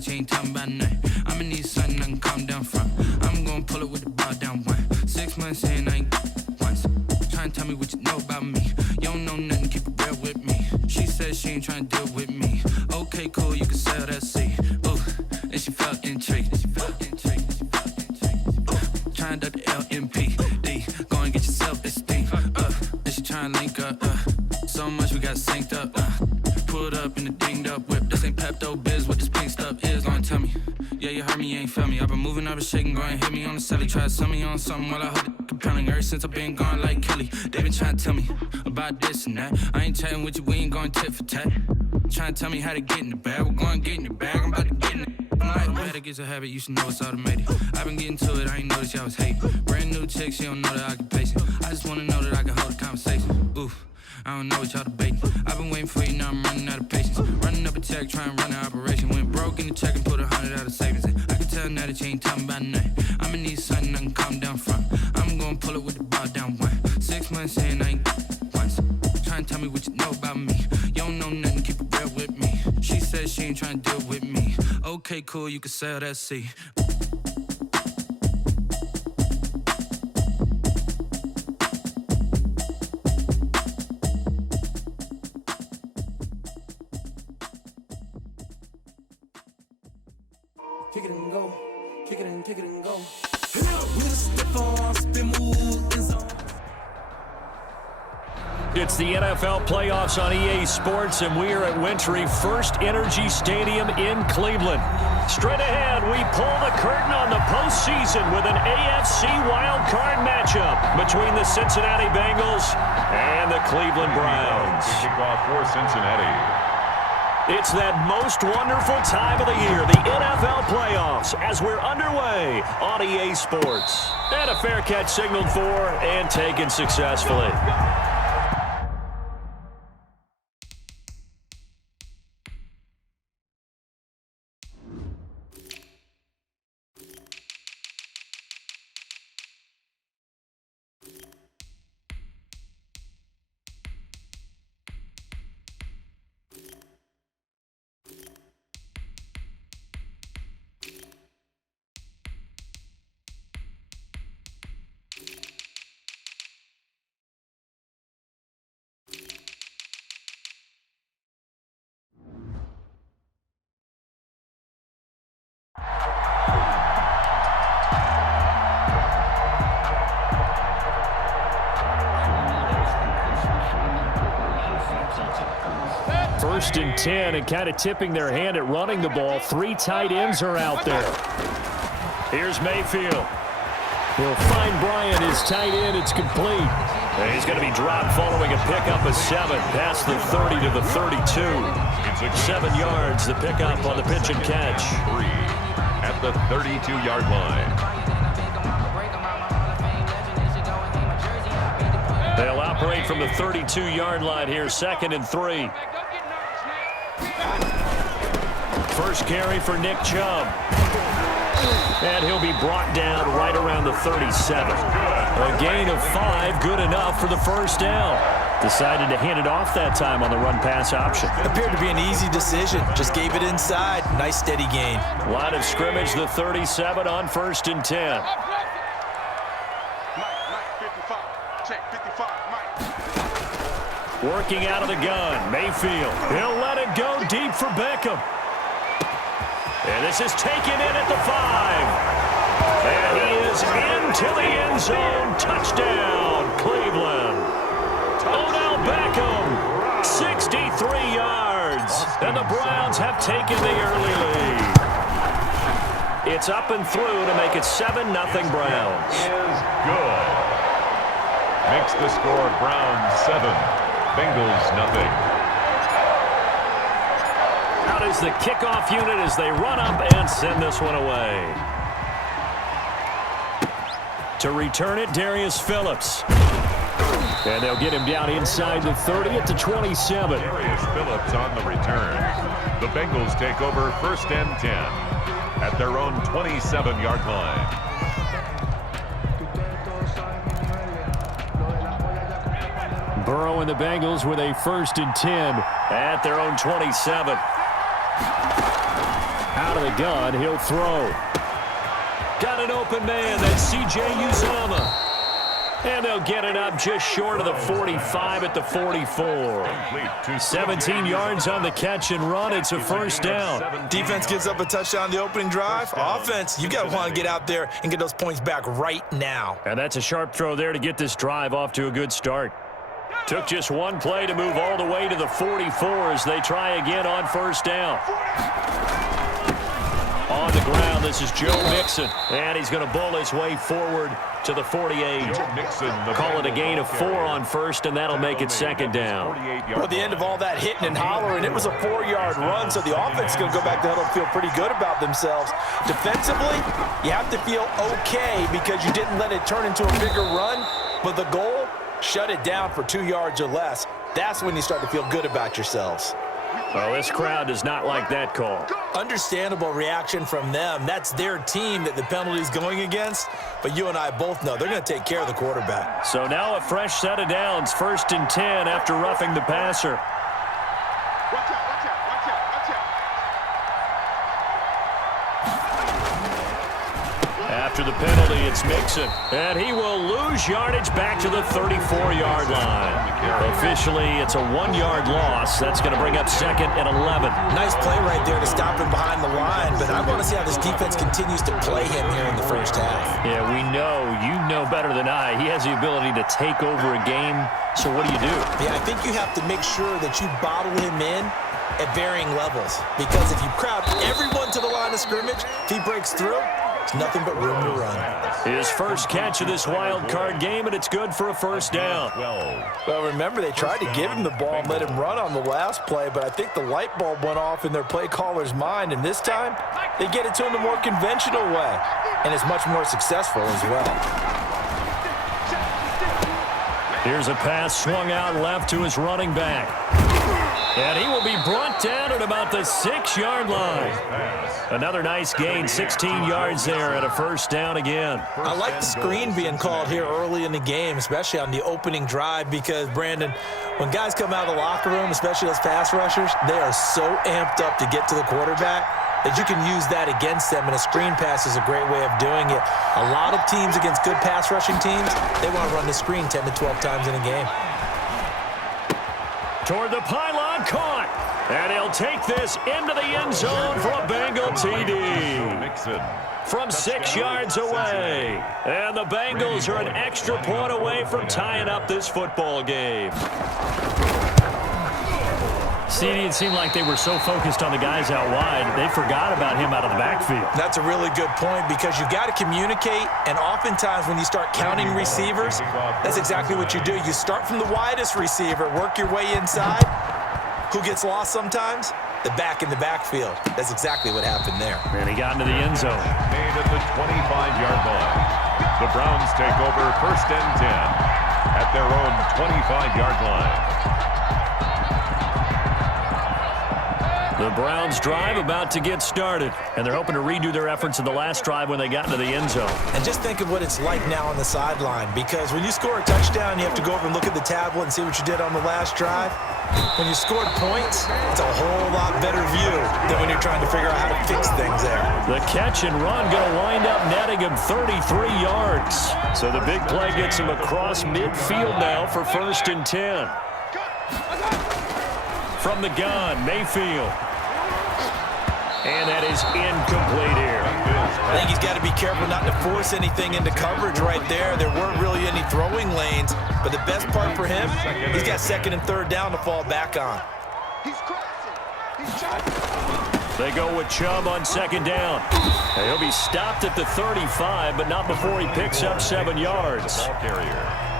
She ain't talking about nothing. I'ma need something I can calm down from. I'm gonna pull it with the ball down one. 6 months in, I ain't once. Trying to tell me what you know about me. You don't know nothing, keep it real with me. She said she ain't trying to deal with me. Okay, cool, you can sell that seed. Ooh, and she felt intrigued. Trying to duck the LMPD. Go and get yourself esteem. And she trying to link up. So much we got synced up. Pulled up in the dinged up whip. This ain't Pepto Biz, what this pink stuff is. Long tell me. Yeah, you heard me, you ain't felt me. I've been moving, I've been shaking, go and hit me on the celly. Try to sell me on something while I hold it compelling. Ever since I've been gone like Kelly, they been trying to tell me about this and that. I ain't chatting with you, we ain't going tit for tat. Trying to tell me how to get in the bag. We're going to get in the bag, I'm about to get in it. I'm like, bad, it gets a habit, you should know it's automated. I've been getting to it, I ain't noticed y'all was hating. Brand new chick, she don't know the occupation. I just wanna know that I can hold a conversation. Oof. I don't know what y'all debating. I've been waiting for you, now I'm running out of patience. Running up a check, trying to run an operation. Went broke in the check and put 100 out of savings in. I can tell now that you ain't talking about nothing. I'ma need something I can calm down from. I'm gonna pull it with the ball down one. 6 months in, I ain't once. Trying to tell me what you know about me. You don't know nothing, keep it real with me. She said she ain't trying to deal with me. Okay, cool, you can sell that seed. Kick it and go, kick it and go. With a stiff arm, spin move in zone. It's the NFL playoffs on EA Sports, and we are at Wintry First Energy Stadium in Cleveland. Straight ahead, we pull the curtain on the postseason with an AFC wildcard matchup between the Cincinnati Bengals and the Cleveland Browns. Kickoff for Cincinnati. It's that most wonderful time of the year, the NFL playoffs, as we're underway on EA Sports. And a fair catch signaled for and taken successfully. First and 10, and kind of tipping their hand at running the ball. 3 tight ends are out there. Here's Mayfield. He'll find Bryant, his tight end. It's complete. And he's going to be dropped following a pickup of 7 past the 30 to the 32. 7 yards, the pickup on the pitch and catch. 3 at the 32-yard line. They'll operate from the 32-yard line here, 2nd and 3. First carry for Nick Chubb. And he'll be brought down right around the 37. A gain of 5, good enough for the first down. Decided to hand it off that time on the run-pass option. Appeared to be an easy decision. Just gave it inside. Nice steady gain. Line of scrimmage, the 37 on 1st and 10. Working out of the gun, Mayfield. He'll let it go deep for Beckham. And this is taken in at the 5. And he is into the end zone. Touchdown, Cleveland. Odell Beckham, 63 yards. And the Browns have taken the early lead. It's up and through to make it 7-0 Browns. Is good. Makes the score Browns 7, Bengals nothing. Out is the kickoff unit as they run up and send this one away. To return it, Darius Phillips. And they'll get him down inside the 30 at the 27. Darius Phillips on the return. The Bengals take over 1st and 10 at their own 27-yard line. Burrow and the Bengals with a 1st and 10 at their own 27. Out of the gun, he'll throw. Got an open man, that's C.J. Uzomah. And they'll get it up just short of the 45 at the 44. 17 yards on the catch and run. It's a first down. Defense gives up a touchdown the opening drive. Offense, you got to want to get out there and get those points back right now. And that's a sharp throw there to get this drive off to a good start. Took just one play to move all the way to the 44 as they try again on first down. On the ground, this is Joe Mixon, and he's going to bull his way forward to the 48. Call it a gain of 4 on first, and that'll make it second down. Well, at the end of all that hitting and hollering, it was a 4-yard run, so the offense is going to go back to huddle and feel pretty good about themselves. Defensively, you have to feel okay because you didn't let it turn into a bigger run, but the goal, shut it down for 2 yards or less. That's when you start to feel good about yourselves. Well, this crowd does not like that call. Understandable reaction from them. That's their team that the penalty's going against. But you and I both know they're going to take care of the quarterback. So now a fresh set of downs, 1st and 10 after roughing the passer. Watch out, watch out, watch out, watch out. After the penalty, it's Mixon. And he will lose yardage back to the 34-yard line. Officially, it's a 1-yard loss. That's going to bring up 2nd and 11. Nice play right there to stop him behind the line, but I want to see how this defense continues to play him here in the first half. Yeah, we know. You know better than I. He has the ability to take over a game. So what do you do? Yeah, I think you have to make sure that you bottle him in at varying levels. Because if you crowd everyone to the line of scrimmage, if he breaks through, it's nothing but room to run. His first catch of this wild card game, and it's good for a first down. Well, remember, they tried to give him the ball and let him run on the last play, but I think the light bulb went off in their play caller's mind, and this time, they get it to him the more conventional way, and it's much more successful as well. Here's a pass swung out left to his running back. And he will be brought down at about the 6-yard line. Another nice gain, 16 yards there and a first down again. I like the screen being called here early in the game, especially on the opening drive, because, Brandon, when guys come out of the locker room, especially those pass rushers, they are so amped up to get to the quarterback that you can use that against them, and a screen pass is a great way of doing it. A lot of teams against good pass rushing teams, they want to run the screen 10 to 12 times in a game. Toward the pylon, caught. And he'll take this into the end zone for a Bengal TD. From 6 yards away. And the Bengals are an extra point away from tying up this football game. CD, it seemed like they were so focused on the guys out wide, they forgot about him out of the backfield. That's a really good point, because you've got to communicate, and oftentimes when you start counting receivers, that's exactly what you do. You start from the widest receiver, work your way inside. Who gets lost sometimes? The back in the backfield. That's exactly what happened there. And he got into the end zone. Made at the 25-yard line. The Browns take over 1st and 10 at their own 25-yard line. The Browns drive about to get started, and they're hoping to redo their efforts in the last drive when they got into the end zone. And just think of what it's like now on the sideline, because when you score a touchdown, you have to go over and look at the tablet and see what you did on the last drive. When you scored points, it's a whole lot better view than when you're trying to figure out how to fix things there. The catch and run going to wind up netting him 33 yards. So the big play gets him across midfield now for 1st and 10. From the gun, Mayfield. And that is incomplete here. I think he's got to be careful not to force anything into coverage right there. There weren't really any throwing lanes, but the best part for him, he's got 2nd and 3rd down to fall back on. He's crossing. He's charging. They go with Chubb on 2nd down. And he'll be stopped at the 35, but not before he picks up 7 yards.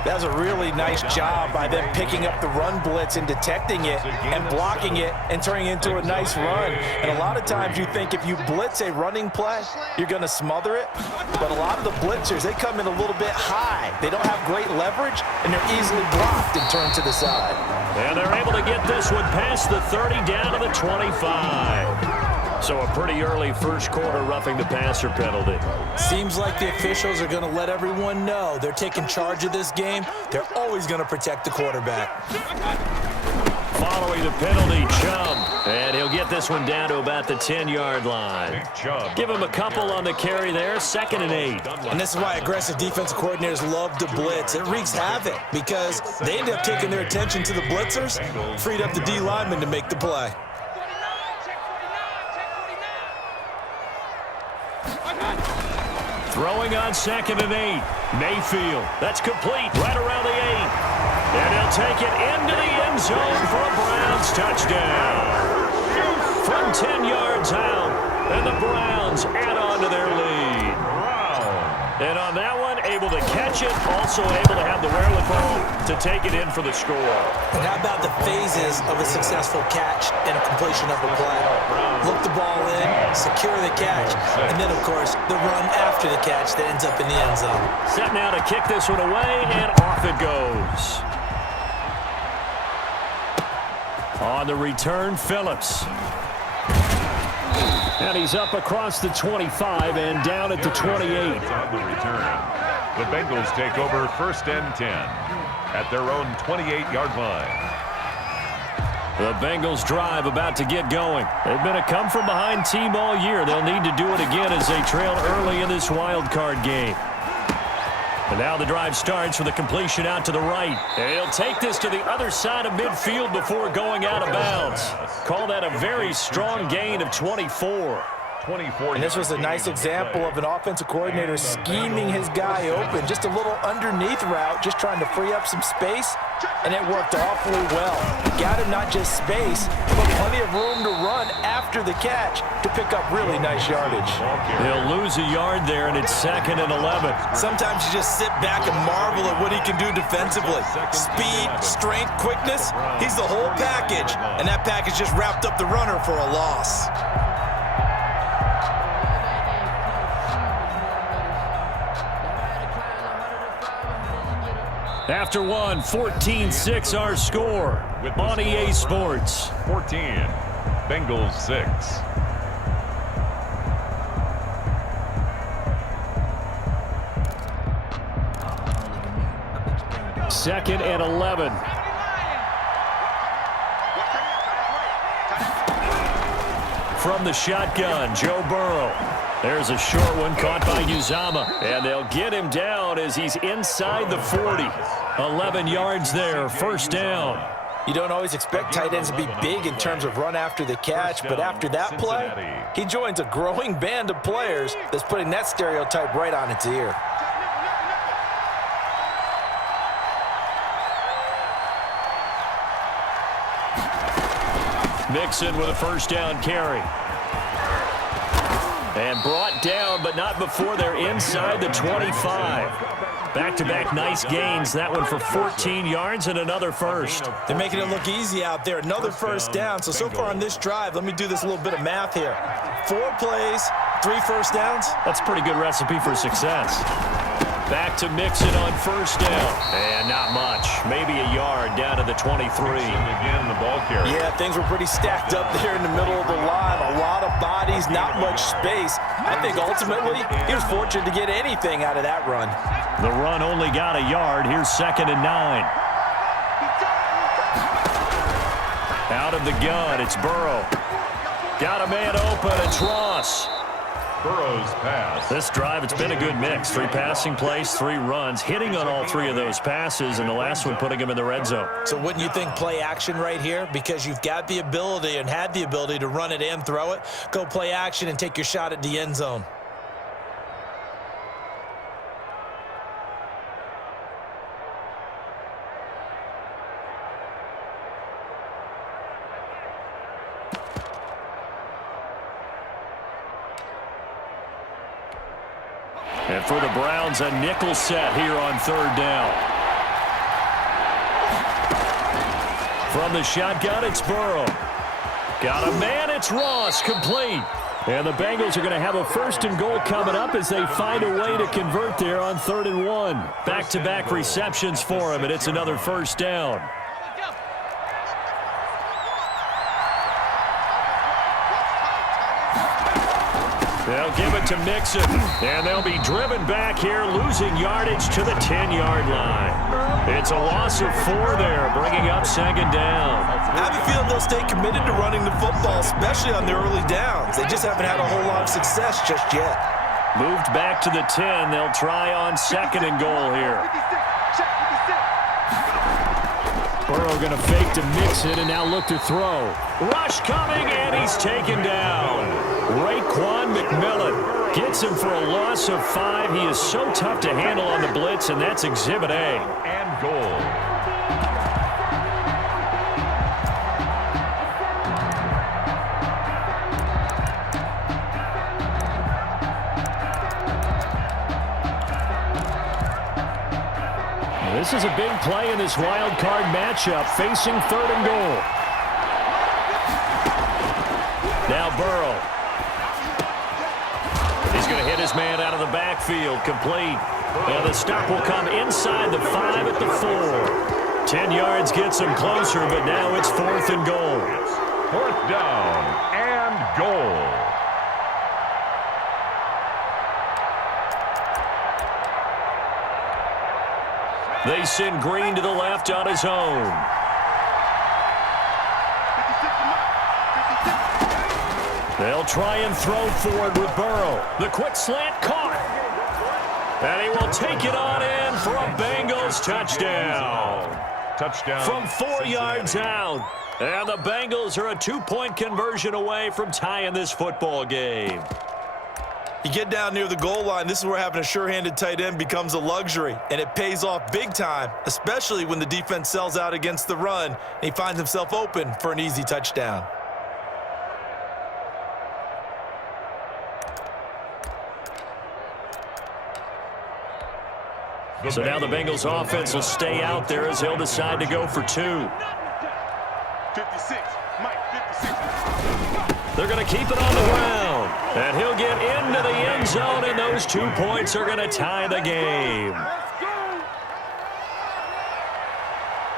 That was a really nice job by them picking up the run blitz and detecting it and blocking it and turning it into a nice run. And a lot of times you think if you blitz a running play, you're going to smother it. But a lot of the blitzers, they come in a little bit high. They don't have great leverage, and they're easily blocked and turned to the side. And they're able to get this one past the 30 down to the 25. So a pretty early first quarter roughing the passer penalty. Seems like the officials are going to let everyone know they're taking charge of this game. They're always going to protect the quarterback. following the penalty, Chubb. And he'll get this one down to about the 10-yard line. Give him a couple on the carry there, 2nd and 8. And this is why aggressive defensive coordinators love to blitz. It wreaks havoc because they end up taking their attention to the blitzers, freed up the D lineman to make the play. Throwing on 2nd and 8. Mayfield. That's complete right around the 8. And he'll take it into the end zone for a Browns touchdown. From 10 yards out, and the Browns add on to their lead. And on that one, able to catch it, also able to have the wherewithal to take it in for the score. And how about the phases of a successful catch and a completion of a play? Look the ball in, secure the catch, and then, of course, the run after the catch that ends up in the end zone. Set now to kick this one away, and off it goes. On the return, Phillips. And he's up across the 25 and down at the 28. On the return, the Bengals take over 1st and 10 at their own 28-yard line. The Bengals drive about to get going. They've been a come-from-behind team all year. They'll need to do it again as they trail early in this wild card game. And now the drive starts with a completion out to the right. And he'll take this to the other side of midfield before going out of bounds. Call that a very strong gain of 24. And this was a nice example of an offensive coordinator scheming his guy open. Just a little underneath route, just trying to free up some space, and it worked awfully well. Got him not just space, but plenty of room to run after the catch to pick up really nice yardage. He'll lose a yard there, and it's 2nd and 11. Sometimes you just sit back and marvel at what he can do defensively. Speed, strength, quickness, he's the whole package, and that package just wrapped up the runner for a loss. After one, 14-6 our score on EA Sports. 14, Bengals 6. Second and 11. From the shotgun, Joe Burrow. There's a short one caught by Uzama, and they'll get him down as he's inside the 40. 11 yards there, 1st down. You don't always expect tight ends to be big in terms of run after the catch, but after that play, he joins a growing band of players that's putting that stereotype right on its ear. Mixon with a 1st down carry. And brought down, but not before they're inside the 25. Back-to-back nice gains. That one for 14 yards and another 1st. They're making it look easy out there. Another 1st down. So far on this drive, let me do this little bit of math here. 4 plays, 3 1st downs. That's a pretty good recipe for success. Back to Mixon on 1st down. And not much. Maybe a yard down to the 23. Again, the ball carrier. Yeah, things were pretty stacked up there in the middle of the line. A lot of bodies, not much space. I think ultimately he was fortunate to get anything out of that run. The run only got a yard. Here's 2nd and 9. Out of the gun, it's Burrow. Got a man open, it's Ross. Burrow's pass. This drive, it's been a good mix. 3 passing plays, 3 runs, hitting on all 3 of those passes, and the last one putting him in the red zone. So wouldn't you think play action right here? Because you've got the ability and had the ability to run it and throw it. Go play action and take your shot at the end zone. And for the Browns, a nickel set here on 3rd down. From the shotgun, it's Burrow. Got a man, it's Ross, complete. And the Bengals are going to have a 1st and goal coming up as they find a way to convert there on 3rd and 1. Back-to-back receptions for him, and it's another 1st down. They'll give it to Mixon, and they'll be driven back here, losing yardage to the 10-yard line. It's a loss of 4 there, bringing up second down. I have a feeling they'll stay committed to running the football, especially on the early downs. They just haven't had a whole lot of success just yet. Moved back to the 10. They'll try on second and goal here. Burrow going to fake to Mixon and now look to throw. Rush coming, and he's taken down. Raekwon McMillan gets him for a loss of 5. He is so tough to handle on the blitz, and that's Exhibit A. And goal. This is a big play in this wild card matchup, facing third and goal. Now Burrow. He's going to hit his man out of the backfield, complete. And the stop will come inside the 5 at the 4. 10 yards gets him closer, but now it's 4th and goal. 4th down and goal. They send Green to the left on his own. They'll try and throw forward with Burrow. The quick slant caught. And he will take it on in for a Bengals touchdown. Touchdown. From 4 yards out. And the Bengals are a 2-point conversion away from tying this football game. You get down near the goal line, this is where having a sure-handed tight end becomes a luxury, and it pays off big time, especially when the defense sells out against the run, and he finds himself open for an easy touchdown. So now the Bengals offense will stay out there as they'll decide to go for 2. 56, Mike, 56. They're going to keep it on the ground. And he'll get into the end zone, and those 2 points are going to tie the game.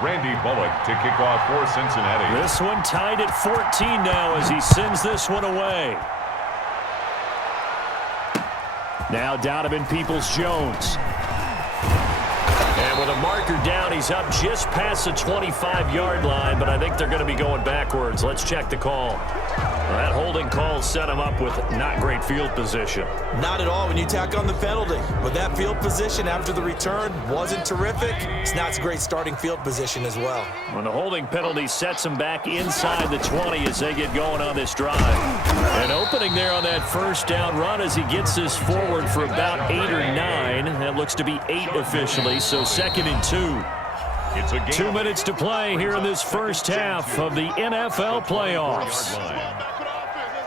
Randy Bullock to kick off for Cincinnati. This one tied at 14 now as he sends this one away. Now Donovan Peoples-Jones. And with a marker down, he's up just past the 25-yard line, but I think they're going to be going backwards. Let's check the call. Well, that holding call set him up with not great field position. Not at all when you tack on the penalty. But that field position after the return wasn't terrific. It's not a great starting field position as well. When the holding penalty sets him back inside the 20 as they get going on this drive. And opening there on that first down run as he gets this forward for about 8 or 9. That looks to be 8 officially, so 2nd and 2. It's a game 2 minutes to play here in this first half of the NFL playoffs.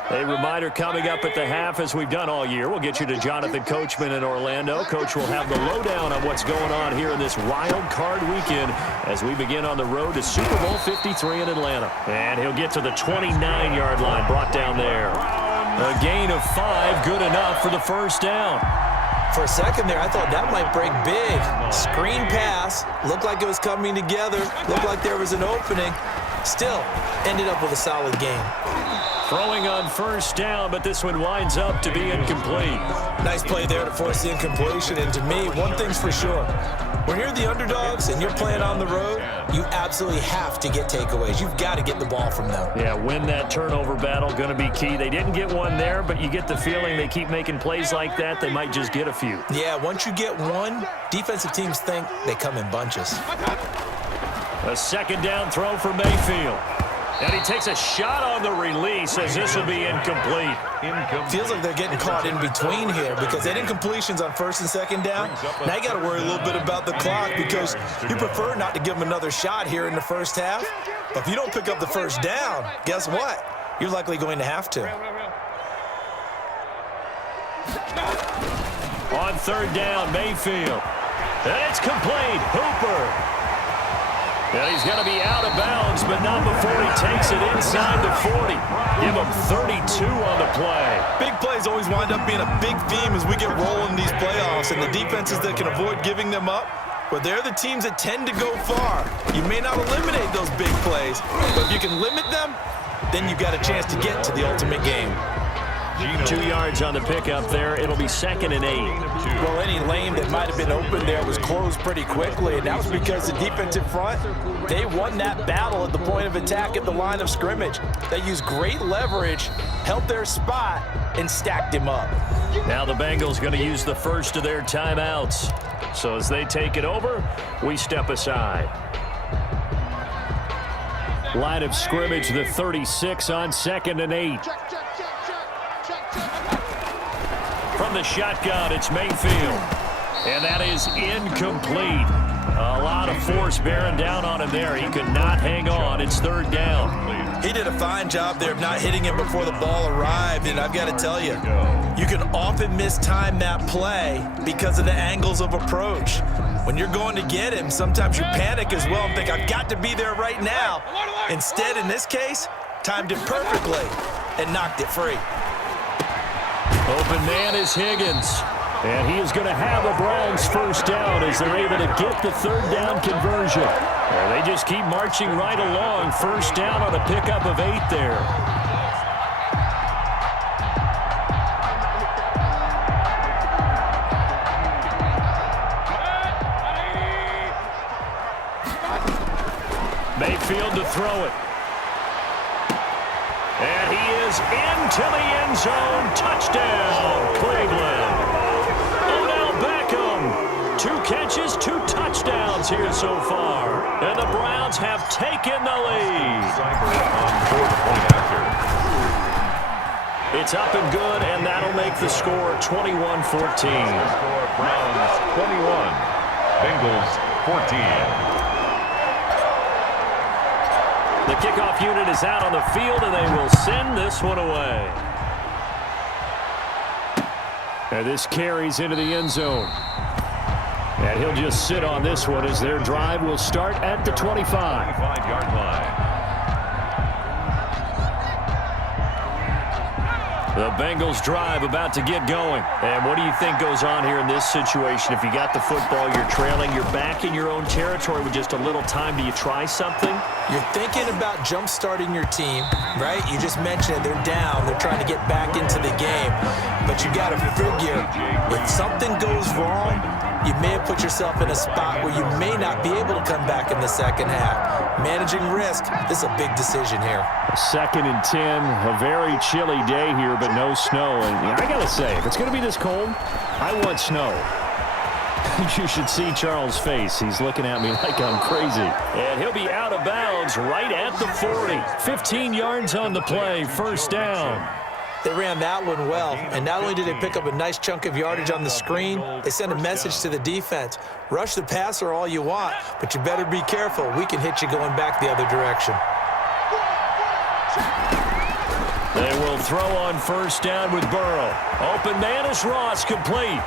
A reminder coming up at the half, as we've done all year. We'll get you to Jonathan Coachman in Orlando. Coach will have the lowdown on what's going on here in this wild card weekend as we begin on the road to Super Bowl 53 in Atlanta. And he'll get to the 29-yard line, brought down there. A gain of 5, good enough for the first down. For a second there, I thought that might break big. Screen pass, looked like it was coming together, looked like there was an opening. Still, ended up with a solid game. Throwing on first down, but this one winds up to be incomplete. Nice play there to force the incompletion, and to me, one thing's for sure. When you're the underdogs and you're playing on the road, you absolutely have to get takeaways. You've got to get the ball from them. Yeah, win that turnover battle, going to be key. They didn't get one there, but you get the feeling they keep making plays like that, they might just get a few. Yeah, once you get one, defensive teams think they come in bunches. A second down throw for Mayfield. And he takes a shot on the release as this will be incomplete. Feels like they're getting caught in between here because they did incompletions on first and second down. Now you got to worry a little bit about the clock because you prefer not to give them another shot here in the first half. But if you don't pick up the first down, guess what? You're likely going to have to. On third down, Mayfield. And it's complete. Hooper. And he's going to be out of bounds, but not before he takes it inside the 40. Give him 32 on the play. Big plays always wind up being a big theme as we get rolling these playoffs, and the defenses that can avoid giving them up, but they're the teams that tend to go far. You may not eliminate those big plays, but if you can limit them, then you've got a chance to get to the ultimate game. 2 yards on the pickup there. It'll be 2nd and 8. Well, any lane that might have been open there was closed pretty quickly, and that was because the defensive front, they won that battle at the point of attack at the line of scrimmage. They used great leverage, held their spot, and stacked him up. Now the Bengals going to use the first of their timeouts. So as they take it over, we step aside. Line of scrimmage, the 36 on 2nd and 8. From the shotgun, it's Mayfield. And that is incomplete. A lot of force bearing down on him there. He could not hang on. It's 3rd down. He did a fine job there of not hitting him before the ball arrived, and I've got to tell you, you can often mistime that play because of the angles of approach. When you're going to get him, sometimes you panic as well and think, I've got to be there right now. Instead, in this case, timed it perfectly and knocked it free. Open man is Higgins. And he is going to have a Browns first down as they're able to get the 3rd down conversion. And they just keep marching right along. First down on a pickup of 8 there. Mayfield to throw it. And he is into the end zone. Touchdown, Cleveland. 2 catches, 2 touchdowns here so far. And the Browns have taken the lead. It's up and good, and that'll make the score 21-14. Browns 21, Bengals 14. The kickoff unit is out on the field, and they will send this one away. And this carries into the end zone. And he'll just sit on this one as their drive will start at the 25-yard line. The Bengals drive about to get going. And what do you think goes on here in this situation? If you got the football, you're trailing, you're back in your own territory with just a little time. Do you try something? You're thinking about jump-starting your team, right? You just mentioned it. They're down. They're trying to get back into the game. But you got to figure, if something goes wrong, you may have put yourself in a spot where you may not be able to come back in the second half. Managing risk, this is a big decision here. 2nd and 10, a very chilly day here, but no snow. And I got to say, if it's going to be this cold, I want snow. You should see Charles' face. He's looking at me like I'm crazy. And he'll be out of bounds right at the 40. 15 yards on the play, first down. They ran that one well, and not only did they pick up a nice chunk of yardage on the screen, they sent a message to the defense. Rush the passer all you want, but you better be careful. We can hit you going back the other direction. They will throw on first down with Burrow. Open man is Ross, complete.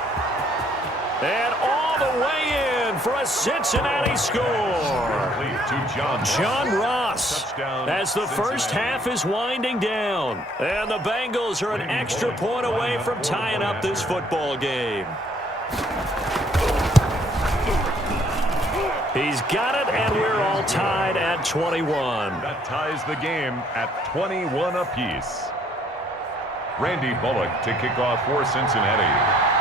And all the way in for a Cincinnati score. John Ross as the first half is winding down. And the Bengals are an extra point away from tying up this football game. He's got it, and we're all tied at 21. That ties the game at 21 apiece. Randy Bullock to kick off for Cincinnati.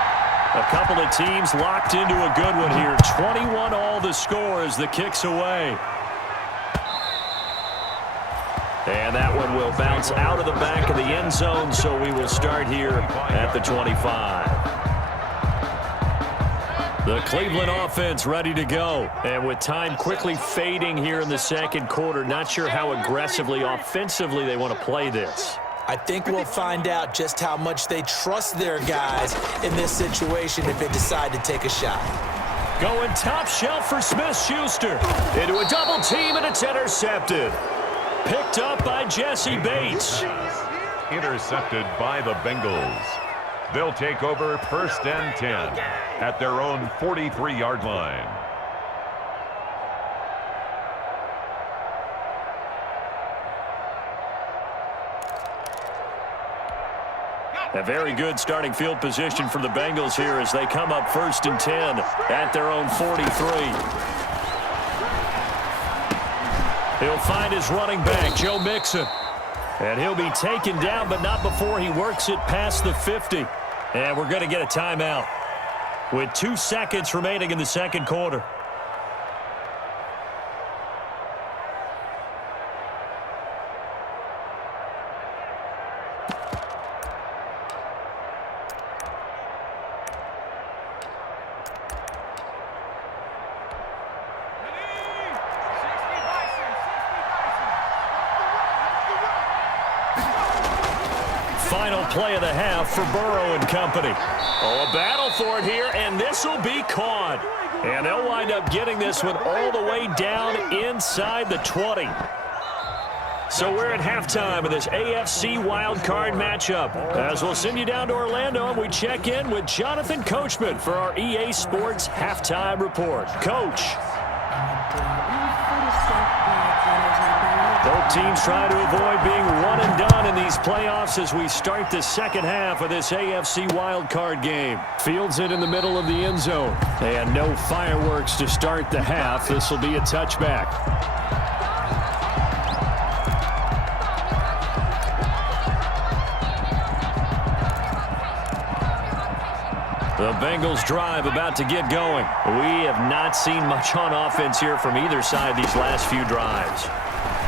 A couple of teams locked into a good one here. 21 all the score as the kick's away. And that one will bounce out of the back of the end zone, so we will start here at the 25. The Cleveland offense ready to go. And with time quickly fading here in the second quarter, not sure how aggressively, offensively they want to play this. I think we'll find out just how much they trust their guys in this situation if they decide to take a shot. Going top shelf for Smith-Schuster. Into a double team, and it's intercepted. Picked up by Jesse Bates. Intercepted by the Bengals. They'll take over first and 10 at their own 43-yard line. A very good starting field position for the Bengals here as they come up first and 10 at their own 43. He'll find his running back, Joe Mixon. And he'll be taken down, but not before he works it past the 50. And we're going to get a timeout with 2 seconds remaining in the second quarter. Final play of the half for Burrow and company. Oh, a battle for it here, and this will be caught. And they'll wind up getting this one all the way down inside the 20. So we're at halftime of this AFC wildcard matchup. As we'll send you down to Orlando, and we check in with Jonathan Coachman for our EA Sports Halftime Report. Coach. Both teams try to avoid being one and done in these playoffs as we start the second half of this AFC wildcard game. Fields it in the middle of the end zone. And no fireworks to start the half. This will be a touchback. The Bengals drive about to get going. We have not seen much on offense here from either side these last few drives.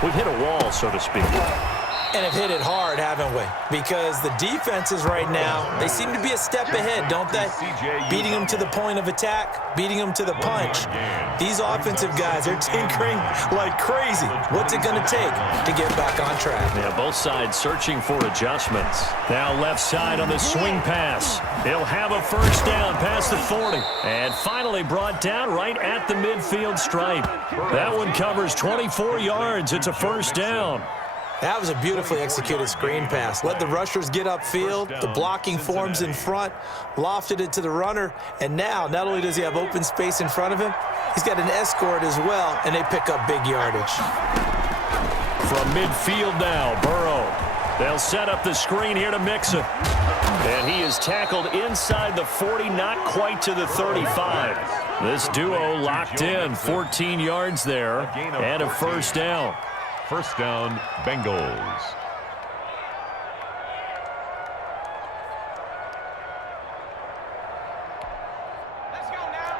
We've hit a wall, so to speak. And have hit it hard, haven't we? Because the defenses right now, they seem to be a step ahead, don't they? Beating them to the point of attack, beating them to the punch. These offensive guys are tinkering like crazy. What's it going to take to get back on track? Yeah, both sides searching for adjustments. Now left side on the swing pass. He'll have a first down past the 40. And finally brought down right at the midfield stripe. That one covers 24 yards. It's a first down. That was a beautifully executed screen pass. Let the rushers get upfield. The blocking forms in front. Lofted it to the runner. And now, not only does he have open space in front of him, he's got an escort as well, and they pick up big yardage. From midfield now, Burrow. They'll set up the screen here to Mixon. And he is tackled inside the 40, not quite to the 35. This duo locked in, 14 yards there, and a first down. First down, Bengals. Let's go now.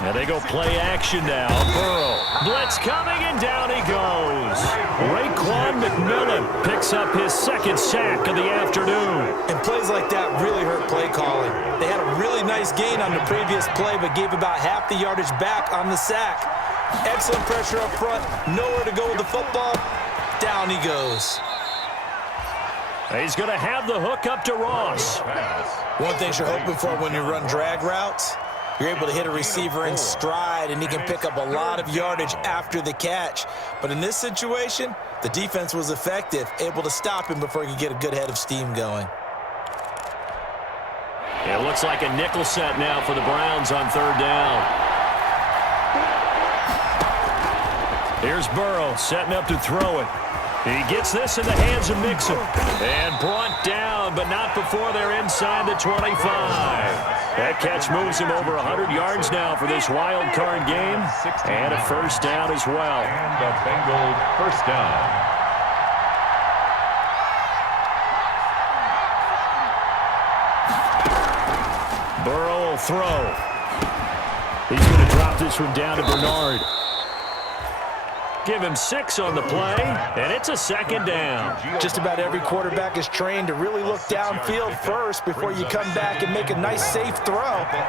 And they go play action now. Burrow. Blitz coming, and down he goes. Raekwon McMillan picks up his second sack of the afternoon. And plays like that really hurt play calling. They had a really nice gain on the previous play, but gave about half the yardage back on the sack. Excellent pressure up front. Nowhere to go with the football. Down he goes. He's going to have the hook up to Ross. One thing you're hoping for when you run drag routes, you're able to hit a receiver in stride, and he can pick up a lot of yardage after the catch. But in this situation, the defense was effective, able to stop him before he could get a good head of steam going. It looks like a nickel set now for the Browns on third down. Here's Burrow setting up to throw it. He gets this in the hands of Mixon. And brought down, but not before they're inside the 25. That catch moves him over 100 yards now for this wild card game. And a first down as well. And a Bengal first down. Burrow will throw. He's going to drop this one down to Bernard. Give him 6 on the play, and it's a second down. Just about every quarterback is trained to really look downfield first before you come back and make a nice, safe throw.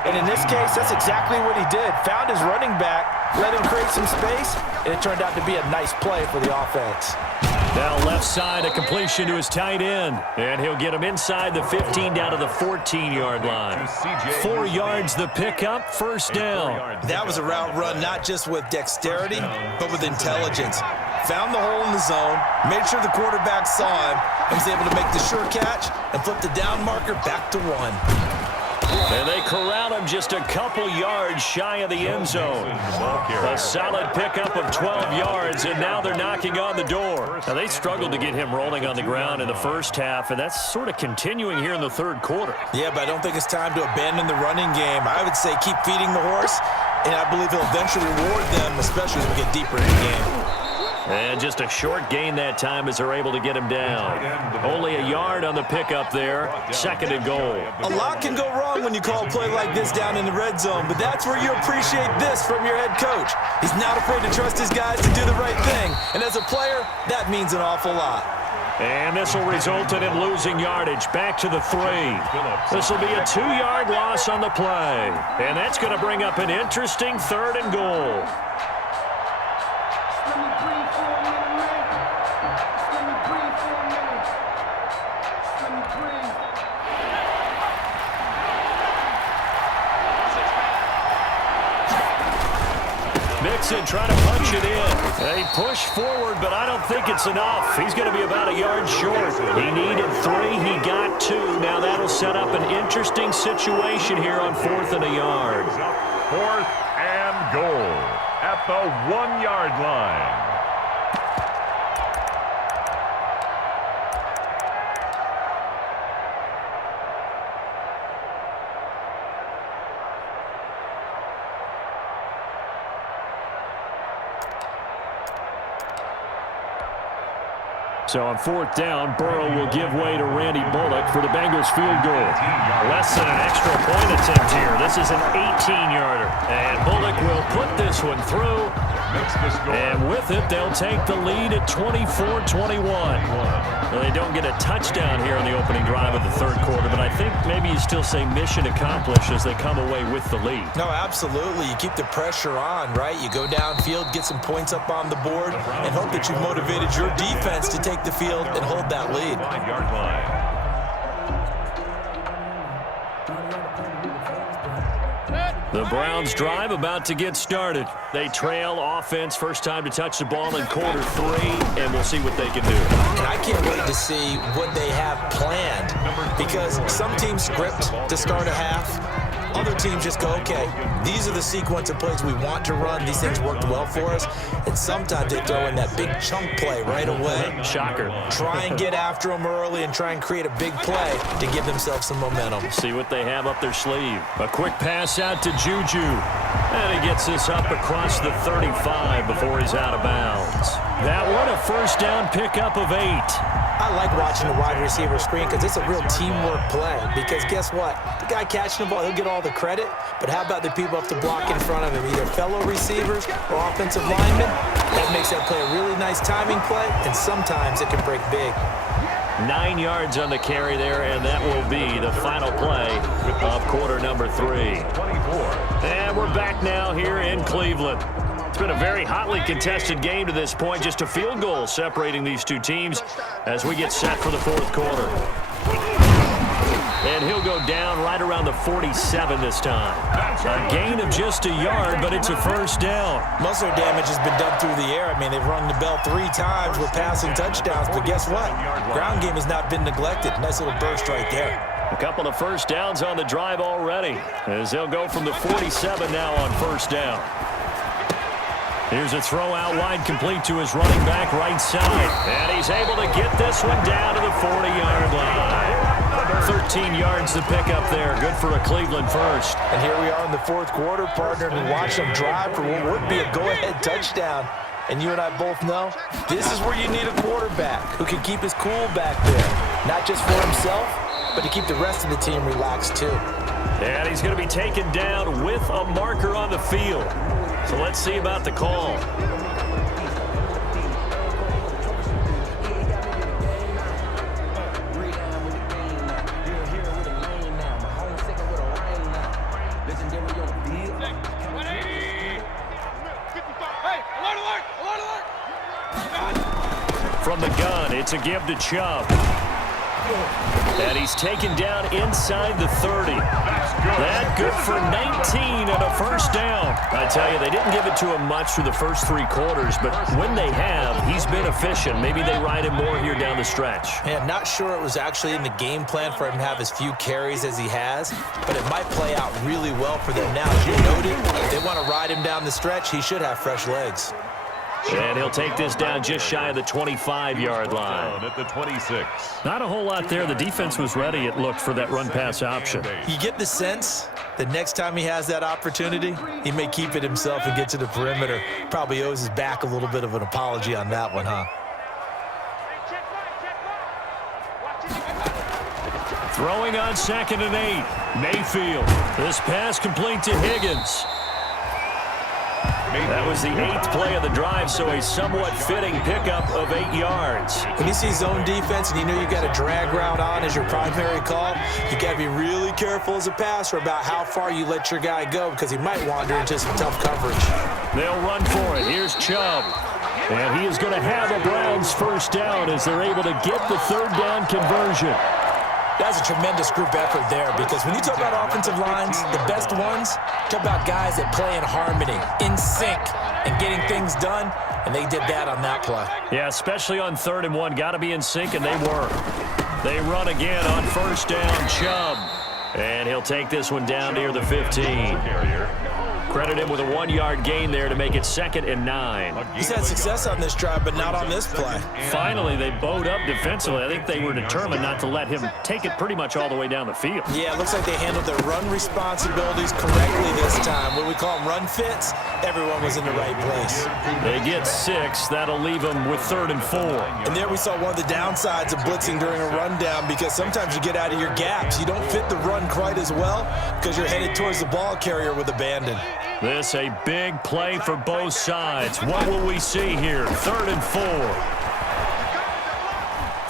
And in this case, that's exactly what he did. Found his running back, let him create some space, and it turned out to be a nice play for the offense. Now left side, a completion to his tight end. And he'll get him inside the 15 down to the 14-yard line. 4 yards the pickup, first down. That was a route run not just with dexterity, but with intelligence. Found the hole in the zone, made sure the quarterback saw him, and was able to make the sure catch and flip the down marker back to 1. And they corral him just a couple yards shy of the end zone. A solid pickup of 12 yards, and now they're knocking on the door. Now, they struggled to get him rolling on the ground in the first half, and that's sort of continuing here in the third quarter. Yeah, but I don't think it's time to abandon the running game. I would say keep feeding the horse and I believe he'll eventually reward them, especially as we get deeper in the game. And just a short gain that time as they're able to get him down. Only a yard on the pickup there. 2nd and goal. A lot can go wrong when you call a play like this down in the red zone, but that's where you appreciate this from your head coach. He's not afraid to trust his guys to do the right thing, and as a player, that means an awful lot. And this will result in him losing yardage back to the 3. This will be a 2-yard loss on the play. And that's going to bring up an interesting 3rd and goal. Mixon trying to punch it in. They push forward, but I don't think it's enough. He's going to be about a yard short. He needed 3. He got 2. Now that'll set up an interesting situation here on 4th and a yard. 4th and goal at the 1-yard line. So on 4th down, Burrow will give way to Randy Bullock for the Bengals field goal. Less than an extra point attempt here. This is an 18-yarder. And Bullock will put this one through. And with it, they'll take the lead at 24-21. Well, they don't get a touchdown here on the opening drive of the 3rd quarter, but I think maybe you still say mission accomplished as they come away with the lead. No, absolutely. You keep the pressure on, right? You go downfield, get some points up on the board, and hope that you've motivated your defense to take the field and hold that lead. 5-yard line. The Browns drive about to get started. They trail offense, first time to touch the ball in quarter 3, and we'll see what they can do. And I can't wait to see what they have planned, because some teams script to start a half. Other teams just go, okay, these are the sequence of plays we want to run. These things worked well for us. And sometimes they throw in that big chunk play right away. Shocker. Try and get after them early and try and create a big play to give themselves some momentum. See what they have up their sleeve. A quick pass out to Juju. And he gets this up across the 35 before he's out of bounds. That one, a first down pickup of 8. I like watching the wide receiver screen because it's a real teamwork play. Because guess what? The guy catching the ball, he'll get all the credit. But how about the people up the block in front of him, either fellow receivers or offensive linemen? That makes that play a really nice timing play, and sometimes it can break big. 9 yards on the carry there, and that will be the final play of quarter number 3. And we're back now here in Cleveland. It's been a very hotly contested game to this point. Just a field goal separating these two teams as we get set for the 4th quarter. And he'll go down right around the 47 this time. A gain of just a yard, but it's a first down. Most of their damage has been done through the air. I mean, they've rung the bell 3 times with passing touchdowns, but guess what? Ground game has not been neglected. Nice little burst right there. A couple of first downs on the drive already, as they'll go from the 47 now on first down. Here's a throw out wide, complete to his running back right side. And he's able to get this one down to the 40-yard line. 13 yards to pick up there. Good for a Cleveland first. And here we are in the 4th quarter, partner, and watch them drive for what would be a go-ahead touchdown. And you and I both know this is where you need a quarterback who can keep his cool back there. Not just for himself, but to keep the rest of the team relaxed too. And he's going to be taken down with a marker on the field. So let's see about the call. From the gun, it's a give to Chubb. And he's taken down inside the 30. That good for 19 and a first down. I tell you, they didn't give it to him much through the first 3 quarters, but when they have, he's been efficient. Maybe they ride him more here down the stretch. Man, not sure it was actually in the game plan for him to have as few carries as he has, but it might play out really well for them now. As you noted, if they want to ride him down the stretch, he should have fresh legs. And he'll take this down just shy of the 25-yard line. At the 26. Not a whole lot there. The defense was ready, it looked, for that run-pass option. You get the sense that next time he has that opportunity, he may keep it himself and get to the perimeter. Probably owes his back a little bit of an apology on that one, huh? Throwing on 2nd and 8. Mayfield. This pass complete to Higgins. That was the 8th play of the drive, so a somewhat fitting pickup of 8 yards. When you see zone defense and you know you got a drag route on as your primary call, you got to be really careful as a passer about how far you let your guy go because he might wander into some tough coverage. They'll run for it. Here's Chubb. And he is going to have a Browns first down as they're able to get the 3rd down conversion. That's a tremendous group effort there because when you talk about offensive lines, the best ones, talk about guys that play in harmony, in sync, and getting things done, and they did that on that play. Yeah, especially on 3rd and 1. Got to be in sync, and they were. They run again on first down, Chubb. And he'll take this one down near the 15. Credit him with a 1-yard gain there to make it 2nd and 9. He's had success on this drive, but not on this play. Finally, they bowed up defensively. I think they were determined not to let him take it pretty much all the way down the field. Yeah, it looks like they handled their run responsibilities correctly this time. What we call them run fits, everyone was in the right place. They get 6. That'll leave them with 3rd and 4. And there we saw one of the downsides of blitzing during a rundown because sometimes you get out of your gaps. You don't fit the run quite as well because you're headed towards the ball carrier with abandon. This a big play for both sides. What will we see here? 3rd and 4.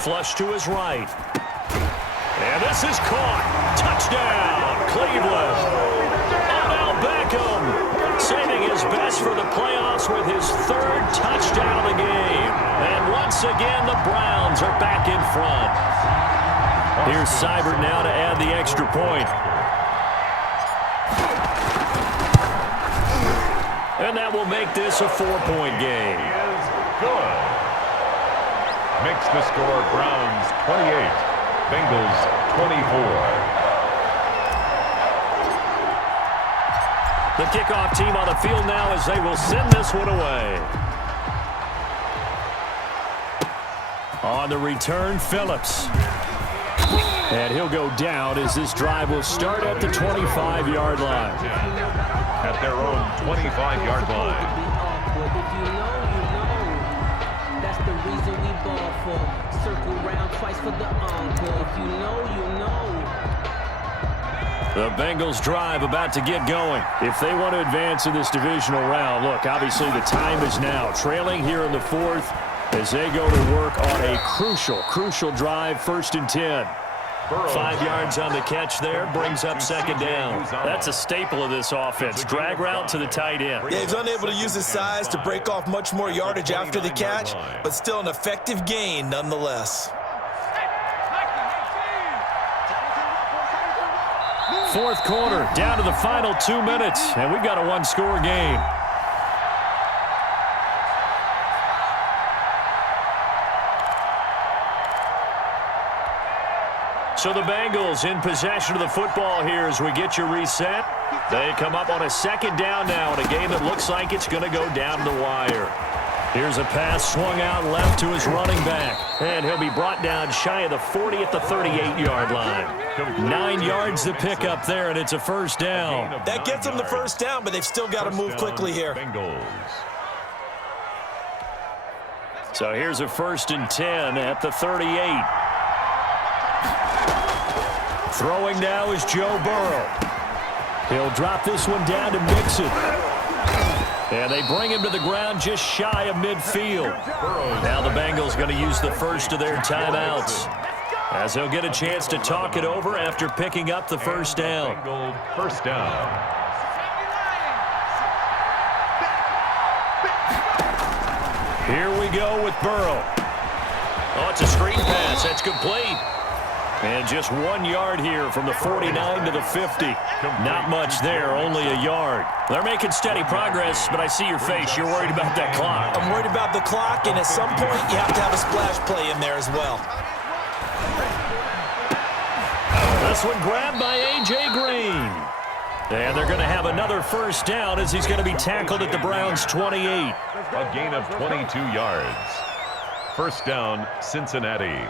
Flush to his right. And this is caught. Touchdown, Cleveland. Odell Beckham saving his best for the playoffs with his 3rd touchdown of the game. And once again, the Browns are back in front. Here's Seibert now to add the extra point. And that will make this a 4-point game. Is good. Makes the score Browns 28, Bengals 24. The kickoff team on the field now as they will send this one away. On the return, Phillips. And he'll go down as this drive will start at the 25-yard line. At their own 25-yard line. If you know, you know. That's the reason we ball for. Circle round twice for the encore. If you know, you know. The Bengals drive about to get going. If they want to advance in this divisional round, look, obviously the time is now. Trailing here in the 4th as they go to work on a crucial drive, 1st and 10. 5 yards on the catch there, brings up 2nd down. That's a staple of this offense. Drag route to the tight end. Yeah, he's unable to use his size to break off much more yardage after the catch, but still an effective gain nonetheless. 4th quarter, down to the final 2 minutes, and we've got a 1-score game. So the Bengals in possession of the football here as we get you reset. They come up on a 2nd down now in a game that looks like it's going to go down to the wire. Here's a pass swung out left to his running back. And he'll be brought down shy of the 40 at the 38-yard line. 9 yards to pick up there, and it's a 1st down. That gets them the 1st down, but they've still got to move quickly here. So here's a 1st and 10 at the 38. Throwing now is Joe Burrow. He'll drop this one down to Mixon. And they bring him to the ground just shy of midfield. Now the Bengals going to use the first of their timeouts as they'll get a chance to talk it over after picking up the 1st down. 1st down. Here we go with Burrow. Oh, it's a screen pass. That's complete. And just 1 yard here from the 49 to the 50. Not much there, only a yard. They're making steady progress, but I see your face. You're worried about that clock. I'm worried about the clock, and at some point, you have to have a splash play in there as well. This one grabbed by A.J. Green. And they're going to have another first down as he's going to be tackled at the Browns' 28. A gain of 22 yards. First down, Cincinnati.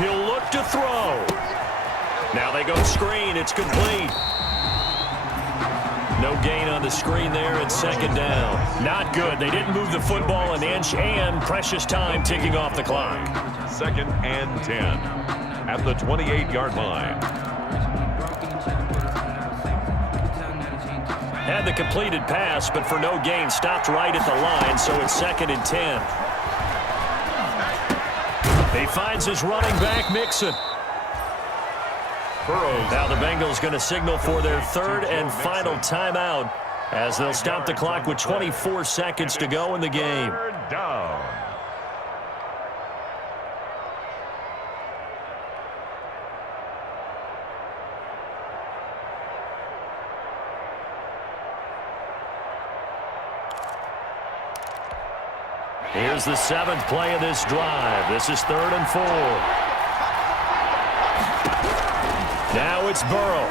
He'll look to throw. Now they go screen. It's complete. No gain on the screen there at second down. Not good. They didn't move the football an inch, and precious time ticking off the clock. Second and 10 at the 28-yard line. Had the completed pass, but for no gain, stopped right at the line, so it's second and 10. He finds his running back, Mixon. Now the Bengals going to signal for their third and final timeout as they'll stop the clock with 24 seconds to go in the game. Third down. Here's the 7th play of this drive. This is 3rd and 4. Now it's Burrow.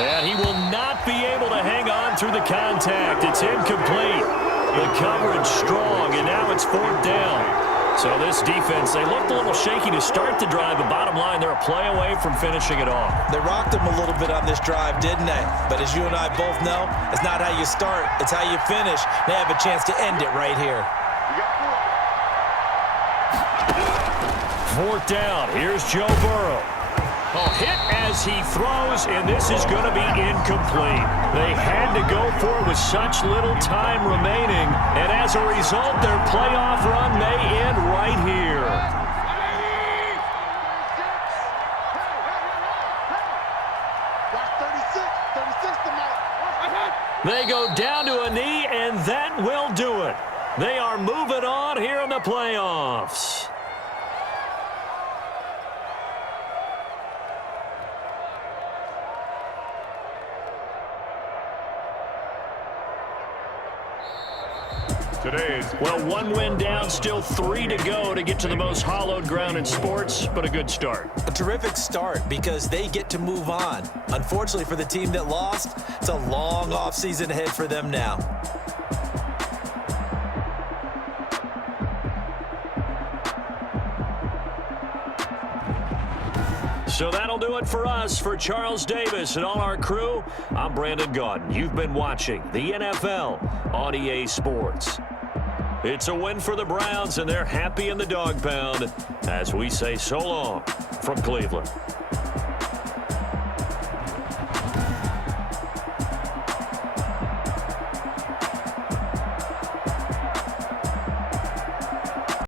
And he will not be able to hang on through the contact. It's incomplete. The coverage strong, and now it's 4th down. So this defense, they looked a little shaky to start the drive, but bottom line, they're a play away from finishing it off. They rocked him a little bit on this drive, didn't they? But as you and I both know, it's not how you start, it's how you finish. They have a chance to end it right here. 4th down. Here's Joe Burrow. Hit as he throws, and this is going to be incomplete. They had to go for it with such little time remaining, and as a result, their playoff run may end right here. They go down to a knee, and that will do it. They are moving on here in the playoffs. Well, 1 win down, still 3 to go to get to the most hallowed ground in sports, but a good start. A terrific start because they get to move on. Unfortunately for the team that lost, it's a long offseason ahead for them now. So that'll do it for us. For Charles Davis and all our crew, I'm Brandon Gaudin. You've been watching the NFL on EA Sports. It's a win for the Browns, and they're happy in the dog pound as we say so long from Cleveland.